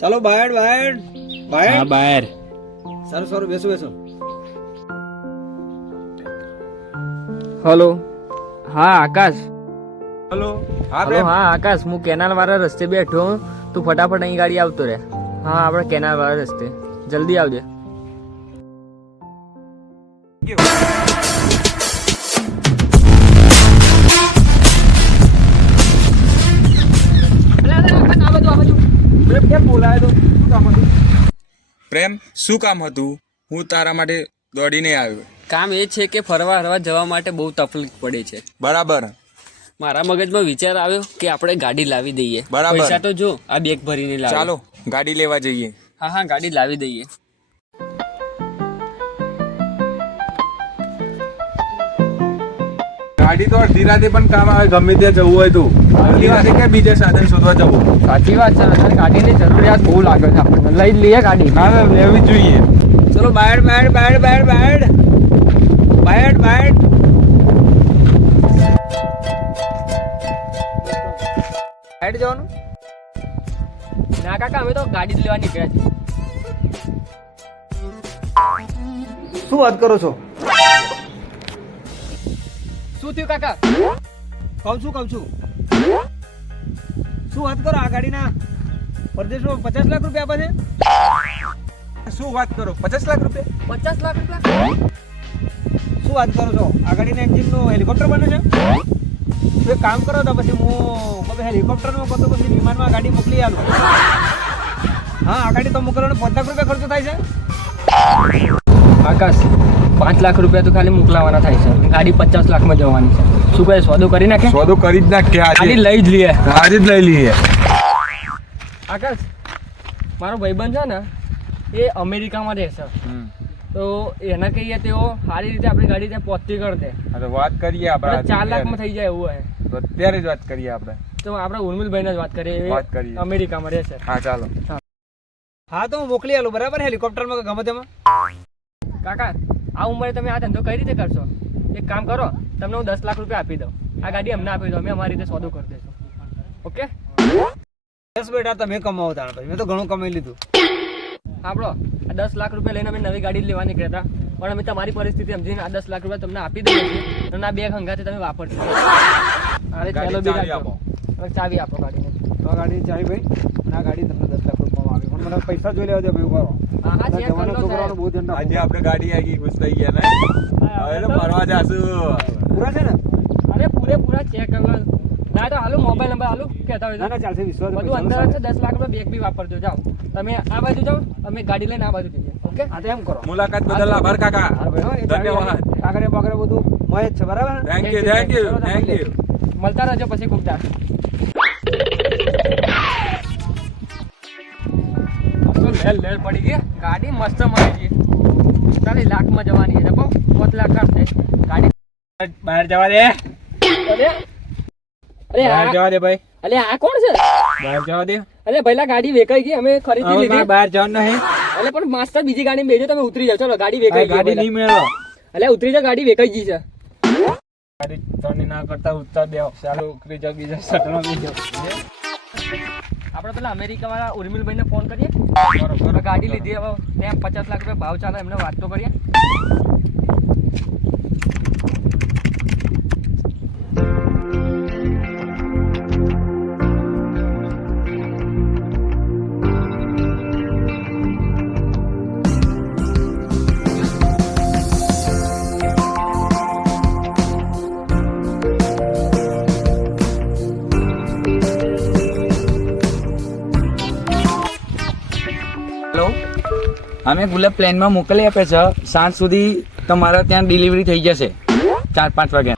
ચાલો બહાર બહાર બહાર. હા બહાર. સારું સારું બેસો બેસો. હલો. હા આકાશ. હલો. હલો હા આકાશ, હું કેનાલ વાળા રસ્તે બેઠો હું. તું ફટાફટ અહીં ગાડી આવતો રહે. હા આપણે કેનાલ વાળા રસ્તે જલ્દી આવજે. પ્રેમ, શું કામ હતું? હું તારા માટે દોડીને આવ્યો. કામ એ છે કે ફરવા હરવા જવા માટે બહુ તકલીફ પડે છે. બરાબર. મારા મગજમાં વિચાર આવ્યો કે આપણે ગાડી લાવી દઈએ. બરાબર. પૈસા તો જો આ બેગ ભરીને લાવે. ચાલો ગાડી લેવા જઈએ. હા હા ગાડી લાવી દઈએ. ગાડી તો અડધી રાતે પણ કામ આવે, ગમે ત્યાં જવું હોય તો. અડધી રાતે કે બીજે સાધન શોધવા જવું. સાચી વાત છે. અત્યારે ગાડીની જરૂરિયાત બહુ લાગે છે આપણને. લઈ જ લઈએ ગાડી. હા લેવી જ જોઈએ. ચલો બહાર બહાર બહાર બહાર બહાર બહાર બહાર. સાઈડ જવાનું? ના કાકા, અમે તો ગાડી જ લેવા નીકળ્યા છીએ. શું વાત કરો છો? શું થયું કાકા? કહું છું શું વાત કરો? આ ગાડીના પરદેશમાં 50 લાખ રૂપિયા આપે છે. શું વાત કરો? 50 લાખ રૂપિયા? 50 લાખ રૂપિયા? શું વાત કરો છો? આ ગાડીના એન્જિનનું હેલિકોપ્ટર બને છે. તો એક કામ કરો તો પછી હું કદાચ હેલિકોપ્ટરમાં કહો તો પછી વિમાનમાં ગાડી મોકલી આલું. હા આ ગાડી તો મોકલવાનો 5 લાખ રૂપિયા ખર્ચો થાય છે. આકાશ, 5 લાખ રૂપિયા તો ખાલી મોકલાવાના થાય છે. ગાડી 50 લાખમાં જવાની છે. શું કહે, સોદો કરી નાખે? સોદો કરી જ નાખ કે ગાડી લઈ જ લઈએ. આજે જ લઈ લઈએ. આકાશ, મારો ભાઈબંધ છે ને એ અમેરિકામાં રહે છે. તો એને કહીએ તેઓ સારી રીતે આપણી ગાડી ત્યાં પહોંચતી કરી દે. હા તો વાત કરીએ આપણે. 4 લાખમાં થઈ જાય એવું હોય તો અત્યારે જ વાત કરીએ આપણે. તો આપણે ઉર્મિલભાઈને જ વાત કરીએ. વાત કરીએ. એ અમેરિકામાં રહે છે. હા ચાલો. હા તો હું મોકલી આલું બરાબર, હેલિકોપ્ટરમાં કે ગમે તેમાં. કાકા, આ ઉંમરે તમે આ ધંધો કઈ રીતે કરશો? એક કામ કરો, તમને હું 10 લાખ રૂપિયા આપી દઉં. આ ગાડી અમને આપી દો, અમે અમારી રીતે સોદો કરી દઈશું. ઓકે? બસ બેટા તમે કમાવો તાણ પછી. મેં તો ઘણું કમાઈ લીધું. સાંભળો, આ 10 લાખ રૂપિયા લઈને અમે નવી ગાડી લેવા નીકળ્યા હતા, પણ અમે તમારી પરિસ્થિતિ સમજીને આ 10 લાખ રૂપિયા તમને આપી દઈએ છીએ અને આ બેગ હંગાથી તમે વાપરજો. અરે ચાલો બી રાખો. હવે ચાવી આપો ગાડીને. તો આ ગાડી ચાવી ભાઈ, અને આ ગાડી તમને 10 લાખ રૂપિયામાં આવી. પણ મને પૈસા જોઈ લેવા દે ભાઈ. ઉભા રહો. હા હા ચેક જવાનો કરી લો છોકરાનો સાહેબ. બહુ ધ્યાન આજે રાખો. આપણે ગાડી આવી ગઈ, ખુશ થઈ ગયા ને. હવે તો ફરવા જાશું. પૂરા છે ને? અરે પૂરેપૂરા ચેક કરી લો. ના તો હાલો મોબાઈલ નંબર હાલો કહેતા હોય ના તો. ના ચાલશે, વિશ્વાસ બધું અંદર જ છે. 10 લાખ રૂપિયા બેગ બી વાપરજો. જાઓ તમે આ બાજુ જાઓ, અમે ગાડી લઈને આ બાજુ જઈએ. ઓકે? હા તો એમ કરો. મુલાકાત બદલ આભાર કાકા. હા ભાઈ, હો, એ ચાવી ધન્યવાદ. કાગરે બાગરે બધું મળે જ છે બરાબર. Thank you thank you thank you. મળતા રહેજો પછી કુકતા. લેલ પડી ગઈ ગાડી, મસ્ત મળી ગઈ. 40 લાખમાં જવાની છે. 5 લાખ કાઢશે ગાડી. બહાર જવા દે. અરે બહાર આ- જવા દે ભાઈ. અરે આ કોણ છે? બહાર જવા દે. અરે પહેલા ગાડી વેચાઈ ગઈ, અમે ખરીદી હવે લીધી. મારે બહાર જવાનું નહીં. અરે પણ માસ્ટર બીજી ગાડી બેજો, તમે ઉતરી જાઓ. ચલો ગાડી આ વેચાઈ ગઈ. ગાડી નહીં મેળવો. અરે ઉતરી જાઓ, ગાડી વેચાઈ ગઈ છે. ગાડી તને ના કરતા ઉત્તર દેવો. ચાલો ઉતરી જાઓ, બીજા સટમાં બીજો. આપણે પેલા અમેરિકા વાળા ઉર્મિલભાઈને ફોન કરીએ. બરોબર. ગાડી લીધી, હવે ત્યાં 50 લાખ રૂપિયા ભાવ ચાલે, એમને વાત તો કરીએ. હેલો, અમે ગુલાબ પ્લેનમાં મોકલી આપે છે. સાંજ સુધી તમારા ત્યાં ડિલિવરી થઈ જશે 4-5 વાગે.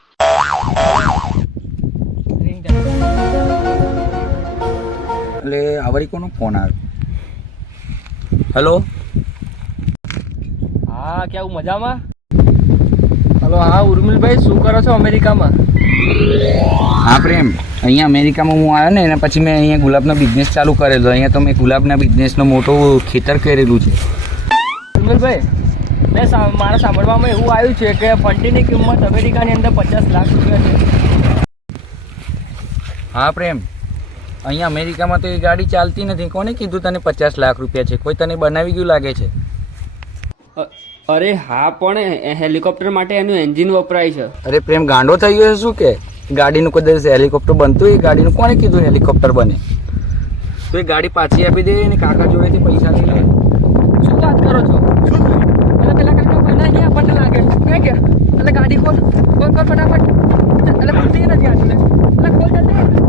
એટલે આવરી કોનો ફોન આવ્યો? હેલો. હા કેવું, મજામાં? હલો હા ઉર્મિલભાઈ, શું કરો છો અમેરિકામાં? હા પ્રેમ, અહીંયા અમેરિકામાં હું આવ્યો ને એના પછી મેં અહીંયા ગુલાબનો બિઝનેસ ચાલુ કરેલો. અહીંયા તો મેં ગુલાબના બિઝનેસનો મોટો ખેતર કરેલું છે. ઉર્મિલભાઈ, મારા સાંભળવામાં એવું આવ્યું છે કે ફંડીની કિંમત અમેરિકાની અંદર 50 લાખ રૂપિયા છે. હા પ્રેમ, અહીંયા અમેરિકામાં તો એ ગાડી ચાલતી નથી. કોને કીધું તને 50 લાખ રૂપિયા છે? કોઈ તને બનાવી ગયું લાગે છે. અરે હા, પણ હેલિકોપ્ટર માટે એનું એન્જિન વપરાય છે. અરે પ્રેમ ગાંડો થઈ ગયો છે શું કે? ગાડીનું કોઈ દિવસ હેલિકોપ્ટર બનતું? એ ગાડીનું કોને કીધું હેલિકોપ્ટર બને? તો એ ગાડી પાછી આપી દે ને કાકા જોડેથી પૈસા લઈ લે. શું વાત કરો છો? એટલે પેલા કાકા બનાવી ગયા આપણને લાગે ક્યાં ગયા? એટલે ગાડી ખોલ ફટાફટ. એટલે ખુલતી નથી આ એટલે ખોલ જલ્દી.